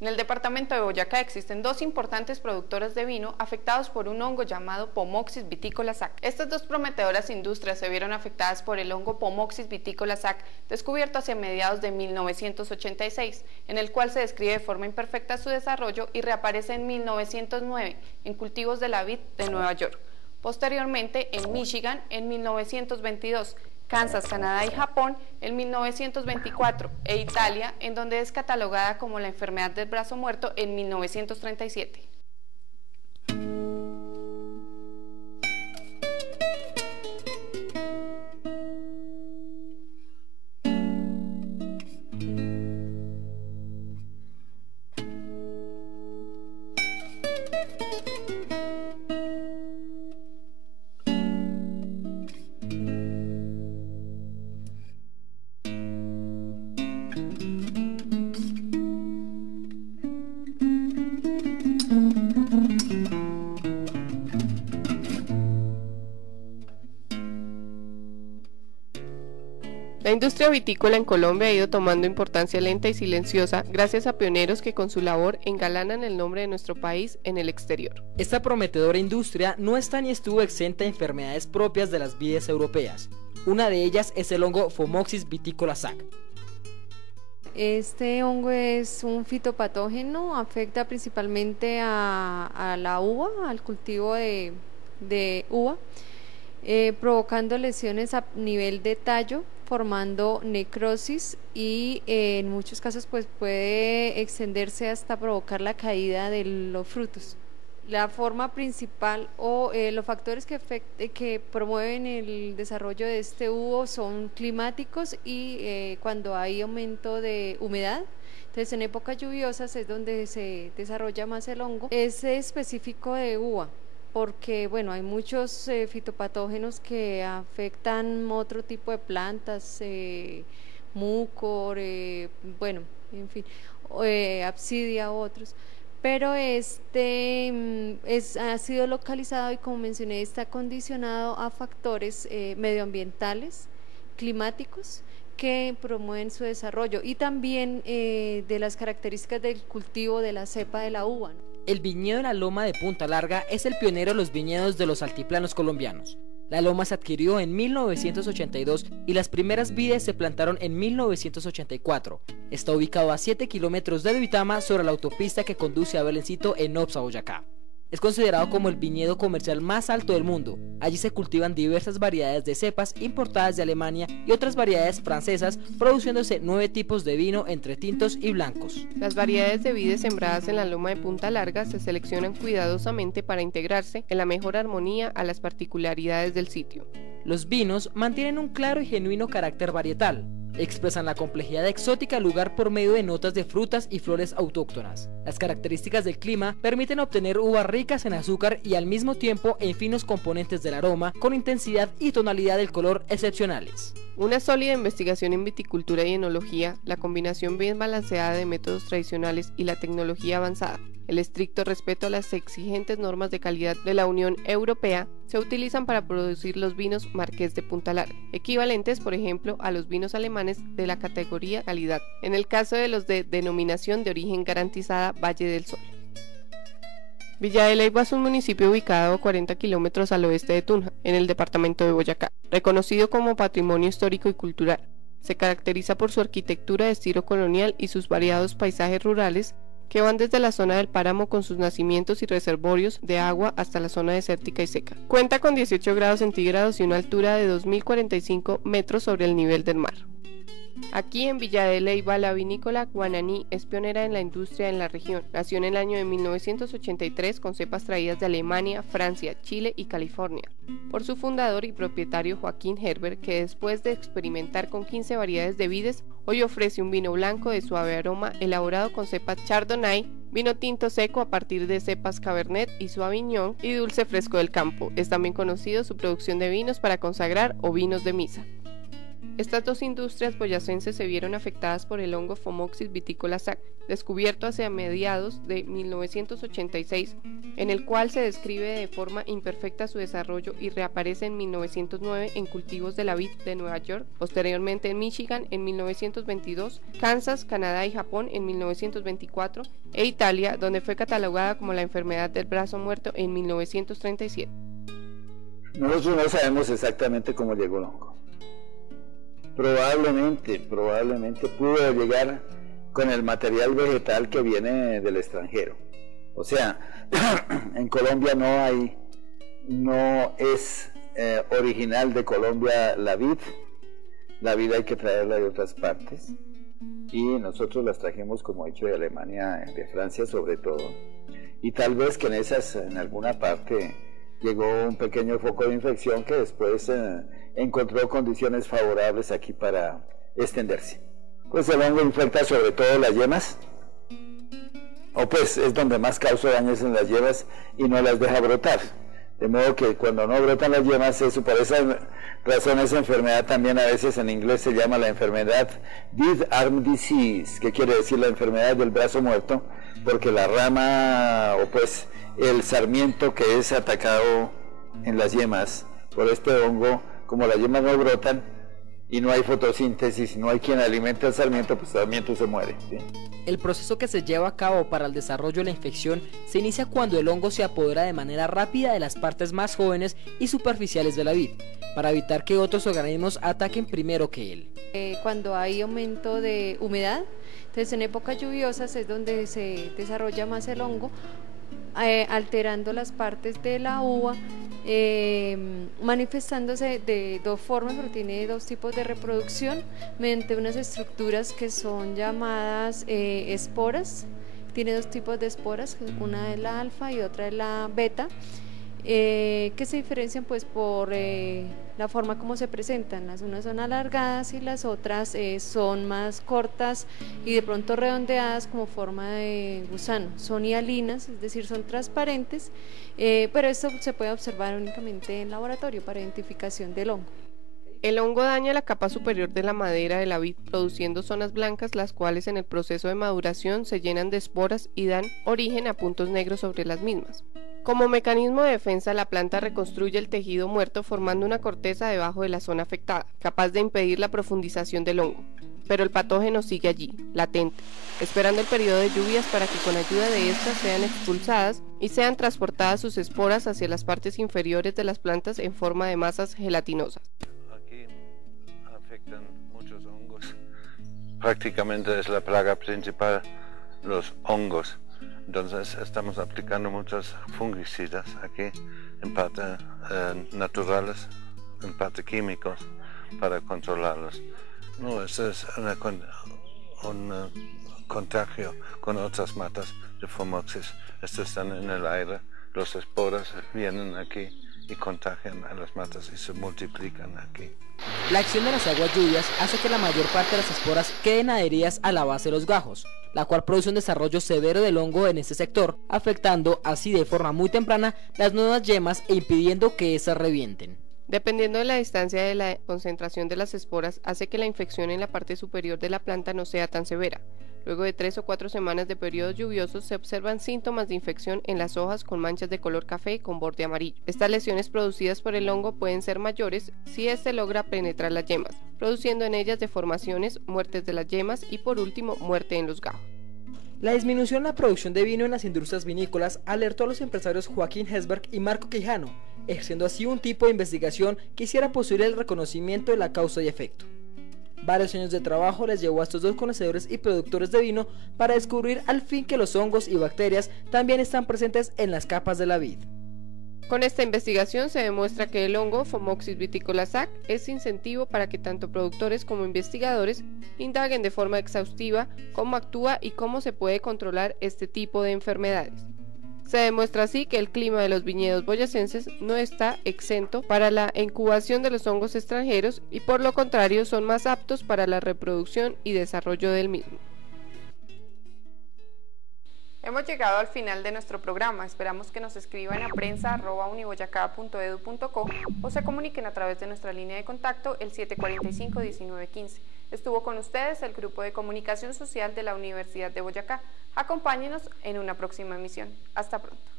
En el departamento de Boyacá existen dos importantes productoras de vino afectados por un hongo llamado Pomoxis vitícola SAC. Estas dos prometedoras industrias se vieron afectadas por el hongo Pomoxis vitícola SAC, descubierto hacia mediados de 1986, en el cual se describe de forma imperfecta su desarrollo y reaparece en 1909 en cultivos de la vid de Nueva York. Posteriormente en Michigan en 1922, Kansas, Canadá y Japón en 1924 e Italia, en donde es catalogada como la enfermedad del brazo muerto en 1937. La industria vitícola en Colombia ha ido tomando importancia lenta y silenciosa gracias a pioneros que con su labor engalanan el nombre de nuestro país en el exterior. Esta prometedora industria no está ni estuvo exenta de enfermedades propias de las vides europeas. Una de ellas es el hongo Pomoxis vitícola SAC. Este hongo es un fitopatógeno, afecta principalmente a la uva, al cultivo de uva, provocando lesiones a nivel de tallo, formando necrosis y en muchos casos pues puede extenderse hasta provocar la caída de los frutos. La forma principal o los factores que promueven el desarrollo de este uvo son climáticos y cuando hay aumento de humedad. Entonces en épocas lluviosas es donde se desarrolla más el hongo. Es específico de uva, porque bueno, hay muchos fitopatógenos que afectan otro tipo de plantas, mucor, bueno, en fin, absidia u otros, pero ha sido localizado y, como mencioné, está condicionado a factores medioambientales, climáticos, que promueven su desarrollo y también de las características del cultivo de la cepa de la uva, ¿no? El viñedo de la Loma de Punta Larga es el pionero de los viñedos de los altiplanos colombianos. La loma se adquirió en 1982 y las primeras vides se plantaron en 1984. Está ubicado a 7 kilómetros de Duitama sobre la autopista que conduce a Belencito en Nopsa, Boyacá. Es considerado como el viñedo comercial más alto del mundo. Allí se cultivan diversas variedades de cepas importadas de Alemania y otras variedades francesas, produciéndose 9 tipos de vino entre tintos y blancos. Las variedades de vides sembradas en la Loma de Punta Larga se seleccionan cuidadosamente para integrarse en la mejor armonía a las particularidades del sitio. Los vinos mantienen un claro y genuino carácter varietal. Expresan la complejidad exótica del lugar por medio de notas de frutas y flores autóctonas. Las características del clima permiten obtener uvas ricas en azúcar y al mismo tiempo en finos componentes del aroma, con intensidad y tonalidad del color excepcionales. Una sólida investigación en viticultura y enología, la combinación bien balanceada de métodos tradicionales y la tecnología avanzada, el estricto respeto a las exigentes normas de calidad de la Unión Europea se utilizan para producir los vinos Marqués de Punta Larga, equivalentes, por ejemplo, a los vinos alemanes de la categoría calidad, en el caso de los de denominación de origen garantizada Valle del Sol. Villa de Leyva es un municipio ubicado a 40 kilómetros al oeste de Tunja, en el departamento de Boyacá, reconocido como patrimonio histórico y cultural. Se caracteriza por su arquitectura de estilo colonial y sus variados paisajes rurales que van desde la zona del páramo con sus nacimientos y reservorios de agua hasta la zona desértica y seca. Cuenta con 18 grados centígrados y una altura de 2.045 metros sobre el nivel del mar. Aquí en Villa de Leyva, la vinícola Guananí es pionera en la industria en la región. Nació en el año de 1983 con cepas traídas de Alemania, Francia, Chile y California, por su fundador y propietario Joaquín Herbert, que después de experimentar con 15 variedades de vides, hoy ofrece un vino blanco de suave aroma elaborado con cepas Chardonnay, vino tinto seco a partir de cepas Cabernet y Sauvignon y dulce fresco del campo. Es también conocido su producción de vinos para consagrar o vinos de misa. Estas dos industrias boyacenses se vieron afectadas por el hongo Phomopsis viticola SAC, descubierto hacia mediados de 1986, en el cual se describe de forma imperfecta su desarrollo y reaparece en 1909 en cultivos de la vid de Nueva York, posteriormente en Michigan en 1922, Kansas, Canadá y Japón en 1924 e Italia, donde fue catalogada como la enfermedad del brazo muerto en 1937. Nosotros no sabemos exactamente cómo llegó el hongo. Probablemente pudo llegar con el material vegetal que viene del extranjero. O sea, en Colombia no es original de Colombia la vid hay que traerla de otras partes, y nosotros las trajimos, como he dicho, de Alemania, de Francia sobre todo, y tal vez que en alguna parte llegó un pequeño foco de infección que después encontró condiciones favorables aquí para extenderse. Pues el hongo infecta sobre todo las yemas, o pues es donde más causa daños en las yemas y no las deja brotar. De modo que cuando no brotan las yemas, por esa razón esa enfermedad también a veces en inglés se llama la enfermedad Dead Arm Disease, que quiere decir la enfermedad del brazo muerto, porque la rama o pues el sarmiento que es atacado en las yemas por este hongo, como las yemas no brotan y no hay fotosíntesis, no hay quien alimente al sarmiento, pues el sarmiento se muere, ¿sí? El proceso que se lleva a cabo para el desarrollo de la infección se inicia cuando el hongo se apodera de manera rápida de las partes más jóvenes y superficiales de la vid, para evitar que otros organismos ataquen primero que él. Cuando hay aumento de humedad, entonces en épocas lluviosas es donde se desarrolla más el hongo, alterando las partes de la uva, manifestándose de dos formas, pero tiene dos tipos de reproducción, mediante unas estructuras que son llamadas esporas. Tiene dos tipos de esporas, una es la alfa y otra es la beta, que se diferencian pues por la forma como se presentan. Las unas son alargadas y las otras son más cortas y de pronto redondeadas como forma de gusano. Son hialinas, es decir, son transparentes, pero esto se puede observar únicamente en laboratorio para identificación del hongo. El hongo daña la capa superior de la madera de la vid, produciendo zonas blancas, las cuales en el proceso de maduración se llenan de esporas y dan origen a puntos negros sobre las mismas. Como mecanismo de defensa, la planta reconstruye el tejido muerto formando una corteza debajo de la zona afectada, capaz de impedir la profundización del hongo. Pero el patógeno sigue allí, latente, esperando el periodo de lluvias para que con ayuda de estas sean expulsadas y sean transportadas sus esporas hacia las partes inferiores de las plantas en forma de masas gelatinosas. Aquí afectan muchos hongos. Prácticamente es la plaga principal, los hongos. Entonces estamos aplicando muchos fungicidas aquí, en parte naturales, en parte químicos, para controlarlos. No, esto es un contagio con otras matas de Phomopsis. Estos están en el aire, los esporas vienen aquí y contagian a las matas y se multiplican aquí. La acción de las aguas lluvias hace que la mayor parte de las esporas queden adheridas a la base de los gajos, la cual produce un desarrollo severo del hongo en este sector, afectando así de forma muy temprana las nuevas yemas e impidiendo que éstas revienten. Dependiendo de la distancia de la concentración de las esporas, hace que la infección en la parte superior de la planta no sea tan severa. Luego de 3 o 4 semanas de periodos lluviosos se observan síntomas de infección en las hojas con manchas de color café con borde amarillo. Estas lesiones producidas por el hongo pueden ser mayores si éste logra penetrar las yemas, produciendo en ellas deformaciones, muertes de las yemas y por último muerte en los gajos. La disminución en la producción de vino en las industrias vinícolas alertó a los empresarios Joaquín Hesberg y Marco Quijano, ejerciendo así un tipo de investigación que hiciera posible el reconocimiento de la causa y efecto. Varios años de trabajo les llevó a estos dos conocedores y productores de vino para descubrir al fin que los hongos y bacterias también están presentes en las capas de la vid. Con esta investigación se demuestra que el hongo Phomopsis viticola SAC es incentivo para que tanto productores como investigadores indaguen de forma exhaustiva cómo actúa y cómo se puede controlar este tipo de enfermedades. Se demuestra así que el clima de los viñedos boyacenses no está exento para la incubación de los hongos extranjeros y por lo contrario son más aptos para la reproducción y desarrollo del mismo. Hemos llegado al final de nuestro programa. Esperamos que nos escriban a prensa@uniboyacá.edu.co o se comuniquen a través de nuestra línea de contacto el 745-1915. Estuvo con ustedes el Grupo de Comunicación Social de la Universidad de Boyacá. Acompáñenos en una próxima emisión. Hasta pronto.